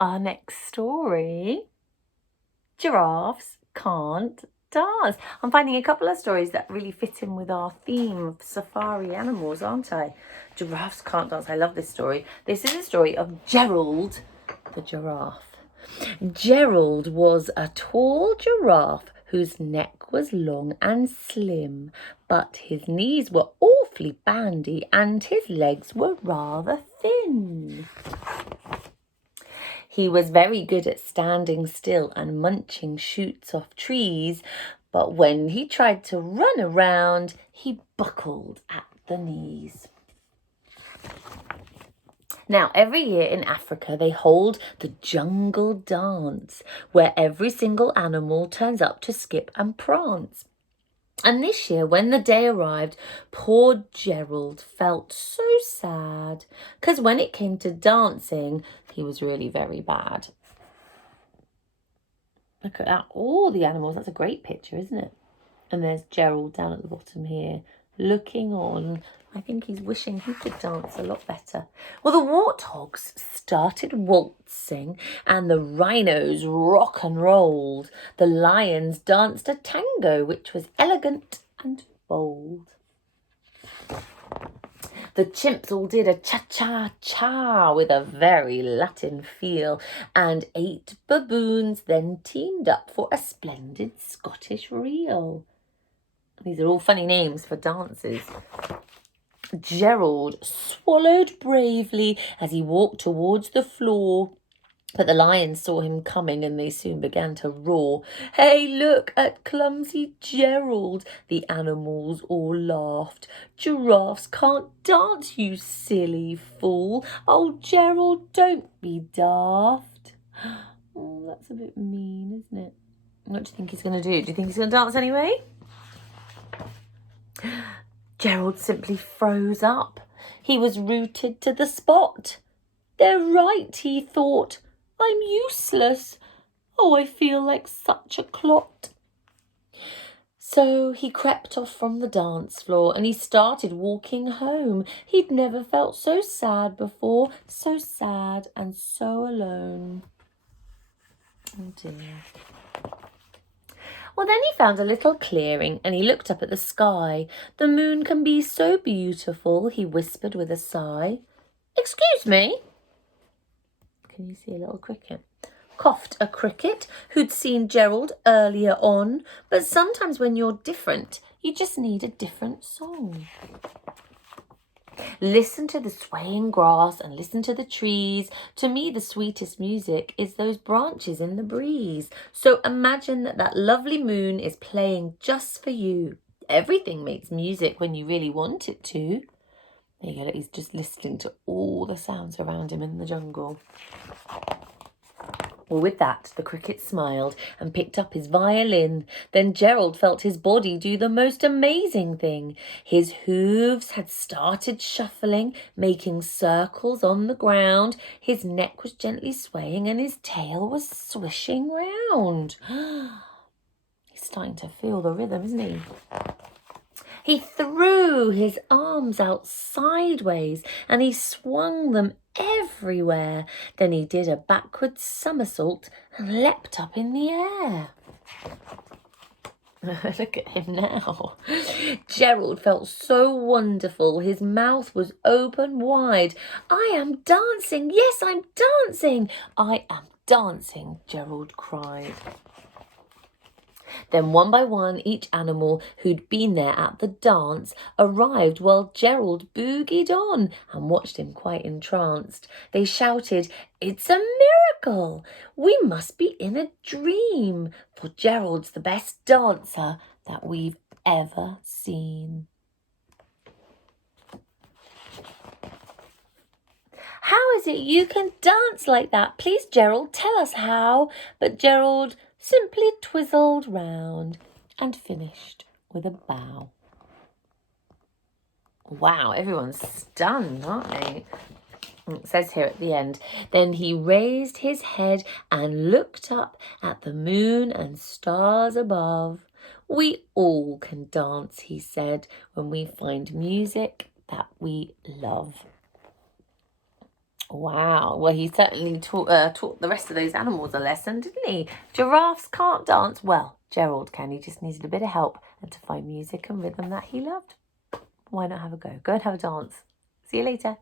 Our next story, Giraffes Can't Dance. I'm finding a couple of stories that really fit in with our theme of safari animals, aren't I? Giraffes can't dance. I love this story. This is a story of Gerald the giraffe. Gerald was a tall giraffe whose neck was long and slim, but his knees were awfully bandy and his legs were rather thin. He was very good at standing still and munching shoots off trees, but when he tried to run around, he buckled at the knees. Now, every year in Africa, they hold the jungle dance, where every single animal turns up to skip and prance. And this year, when the day arrived, poor Gerald felt so sad, because when it came to dancing, he was really very bad. Look at that, all the animals. That's a great picture, isn't it? And there's Gerald down at the bottom here, looking on. I think he's wishing he could dance a lot better. Well, the warthogs started waltzing and the rhinos rock and rolled. The lions danced a tango, which was elegant and bold. The chimps all did a cha-cha-cha with a very Latin feel, and 8 baboons then teamed up for a splendid Scottish reel. These are all funny names for dances. Gerald swallowed bravely as he walked towards the floor, but the lions saw him coming and they soon began to roar. "Hey, look at clumsy Gerald!" The animals all laughed. "Giraffes can't dance, you silly fool! Oh, Gerald, don't be daft." Oh, that's a bit mean, isn't it? What do you think he's going to do? Do you think he's going to dance anyway? Gerald simply froze up. He was rooted to the spot. "They're right," he thought. "I'm useless. Oh, I feel like such a clot." So he crept off from the dance floor and he started walking home. He'd never felt so sad before, so sad and so alone. Oh dear. Well, then he found a little clearing and he looked up at the sky. "The moon can be so beautiful," he whispered with a sigh. "Excuse me." Can you see a little cricket? Coughed a cricket who'd seen Gerald earlier on. "But sometimes when you're different, you just need a different song. Listen to the swaying grass and listen to the trees. To me, the sweetest music is those branches in the breeze. So imagine that lovely moon is playing just for you. Everything makes music when you really want it to." There you go, he's just listening to all the sounds around him in the jungle. Well, with that, the cricket smiled and picked up his violin. Then Gerald felt his body do the most amazing thing. His hooves had started shuffling, making circles on the ground. His neck was gently swaying and his tail was swishing round. He's starting to feel the rhythm, isn't he? He threw his arms out sideways and he swung them everywhere. Then he did a backward somersault and leapt up in the air. Look at him now. Gerald felt so wonderful. His mouth was open wide. "I am dancing. Yes, I'm dancing. I am dancing," Gerald cried. Then one by one, each animal who'd been there at the dance arrived while Gerald boogied on and watched him quite entranced. They shouted, "It's a miracle! We must be in a dream, for Gerald's the best dancer that we've ever seen." "How is it you can dance like that? Please, Gerald, tell us how." But Gerald simply twizzled round and finished with a bow. Wow, everyone's stunned, aren't they? It says here at the end, "Then he raised his head and looked up at the moon and stars above. We all can dance," he said, "when we find music that we love." Wow. Well, he certainly taught the rest of those animals a lesson, didn't he? Giraffes can't dance. Well, Gerald can. He just needed a bit of help and to find music and rhythm that he loved. Why not have a go? Go and have a dance. See you later.